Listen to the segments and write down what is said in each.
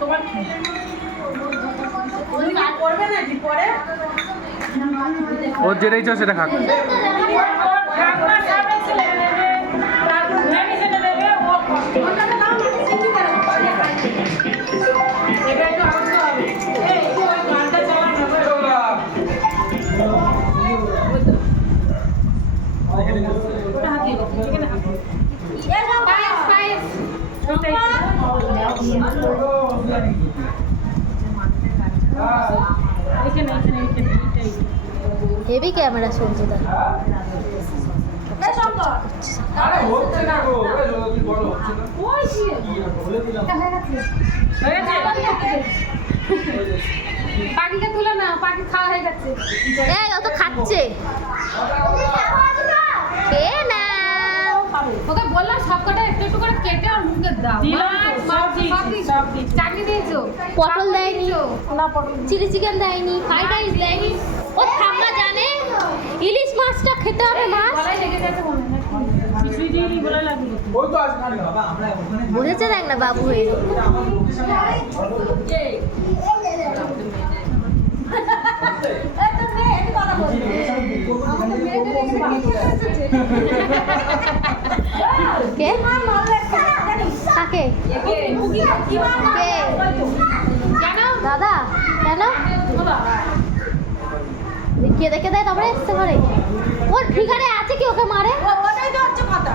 তোমার করবে না কি পরে ও যেটা ইচ্ছা সেটা খাক। হেভি ক্যামেরা চলছে তার। পাখিকে তুলে না, পাখি খাওয়া হয়ে গেছে। এই ও তো খাচ্ছে। কে না ওকে বললাম সবকটা একটু একটু করে কেটে আর মুখে দাও। চাটনি দিয়েছো? পটল দেয়নি, না পটল চিলি চিকেন দেয়নি, ফ্রাইড রাইস দেয়নি। ও ঠাম্মা জানে ইলিশ মাছটা খেতে হবে মাছ। গলায় লেগে গেছে মনে হয়। কিছুই দিইনি বলে লাগলো বুঝেছে দেখ না বাবু হয়ে কে কাকে কেন? দাদা কেন দেখিয়ে দেখে দেয় তারপরে এসছে ঘরে। ওর ঠিকানে আছে কি ওকে মারে? ওটাই তো হচ্ছে কথা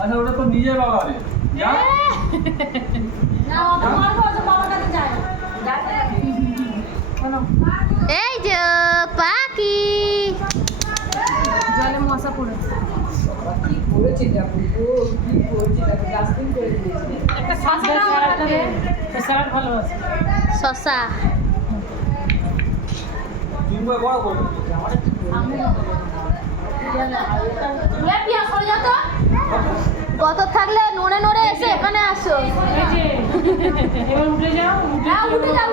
আচ্ছা ওটা তো নিজের বাবা রে যা না ওটা মারবো তো বাবার কাছে যায় এই যে পাখি জলে মশা পড়েছে। কি করেছে দেখো কি করেছে দেখো ডাস্টবিন করে দিয়েছে একটা শশা দাও আমাকে। স্যালাড ভালো আছে শশা তুমি বড় করবে কত থাকলে নড়ে নড়ে এসে এখানে আসো। এই যে এবার উঠে যাও উঠে যাও